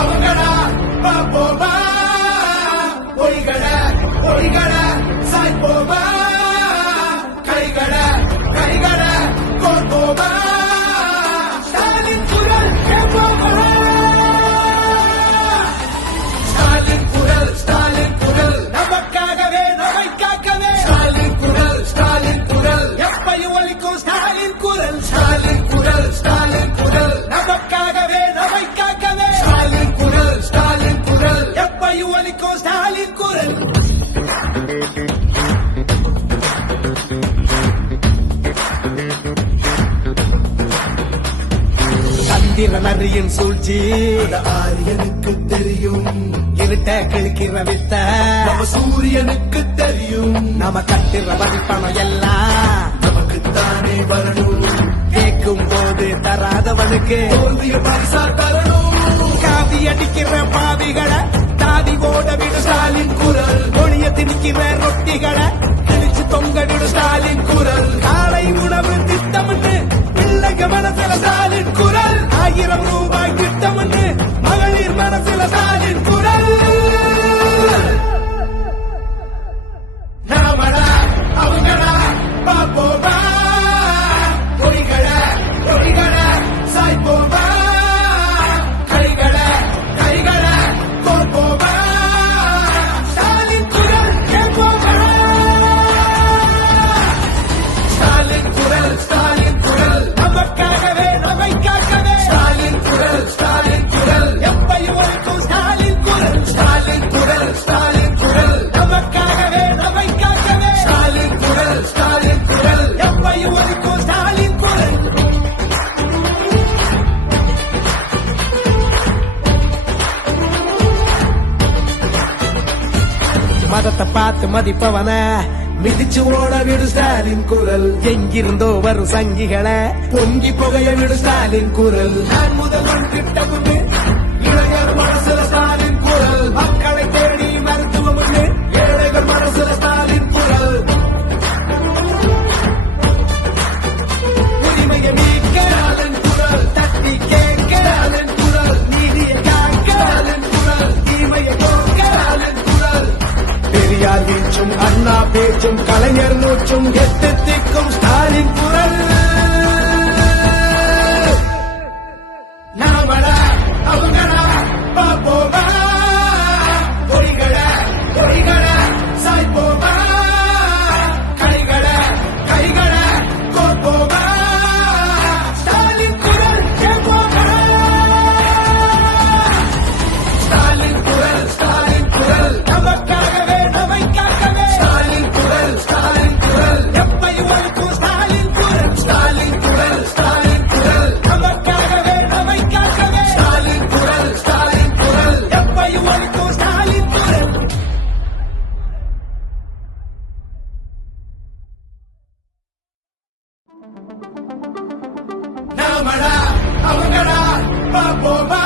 அவங்கடா பாப்போமா பொய்கட பொய்கட சாய்ப்போமா கைகட கைகட கோர்ப்போமா ஸ்டாலின் குரல் கேட்போமா ஸ்டாலின் குரல் நமக்காகவே நம்மை காக்கவே ஸ்டாலின் குரல் எப்பையும் ஒலிக்கும் ஸ்டாலின் குரல் நமக்காகவே நம்மை காக்கவே ஸ்டாலின் குரல் எப்பையும் ஒலிக்கும் ஸ்டாலின் குரல் சந்திரன் அறியின் சூழ்ச்சி ஆரியனுக்கு தெரியும் இருட்ட கிழக்கிற வித்த நம்ம சூரியனுக்கு தெரியும் நம்ம கட்டுற வரிப்பணம் எல்லாம் நமக்குத்தானே வரணும் கேட்கும் போது தராதவனுக்கு தோல்விய பரிசா தரணும் காவி அடிக்கிற பாவிகளை தாதி ஓட விடு ஸ்டாலின் குரல் ஒளிய திணிக்கிற ரொட்டிகளை கிழிச்சு தொங்க விடு ஸ்டாலின் குரல் காலை உணவு திட்டமிட்டு பிள்ளைங்க மனசுல ஸ்டாலின் குரல் 1000 ரூபாய் திட்டமிட்டு மகளிர் மனசுல ஸ்டாலின் குரல் நாமடா அவங்கடா பாப்போமா பொய்கட பொய்கட சாய்ப்போமா கைகட கைகட கோர்ப்போமா ஸ்டாலின் குரல் கேட்போமா ஸ்டாலின் குரல் நமக்காகவே நம்மை காக்கவே ஸ்டாலின் குரல் எப்பையும் ஒலிக்கும் ஸ்டாலின் குரல் நமக்காகவே நம்மை காக்கவே ஸ்டாலின் குரல் எப்பையும் ஒலிக்கும் ஸ்டாலின் குரல் மதத்தை பார்த்து மதிப்பவன மிதிச்சு ஓட விடு ஸ்டாலின் குரல் எங்கிருந்தோ வரும் சங்கிகளை பொங்கி புகைய விடு ஸ்டாலின் குரல் நான் முதல்வன் திட்டம் இளைஞர் மனசுல ஸ்டாலின் குரல் மக்களை தேடி மருத்துவம் ஏழைகள் மனசுல ஸ்டாலின் குரல் உரிமையை மீட்க ஸ்டாலின் குரல் தட்டி கேட்க ஸ்டாலின் குரல் நீதியை காக்க ஸ்டாலின் குரல் தீமையை போக்க ஸ்டாலின் குரல் பெரியார் வீச்சும் அண்ணா பேச்சும் கலைஞர் நூற்றும் எட்டு திக்கும் ஸ்டாலின் குரல் நாமடா அவங்கடா பாப்போமா பொய்கட பொய்கட சாய்ப்போமா கைகட கைகட கோர்ப்போமா ஸ்டாலின் குரல் கேட்போமா ஸ்டாலின் குரல் நமக்காகவே நம்மை காக்கவே ஸ்டாலின் குரல் எப்பையும் ஒலிக்கும் ஸ்டாலின் குரல் நமக்காகவே நம்மை காக்கவே ஸ்டாலின் குரல் எப்பையும் ஒலிக்கும் ஸ்டாலின் குரல் நாமடா அவங்கடா பாப்போமா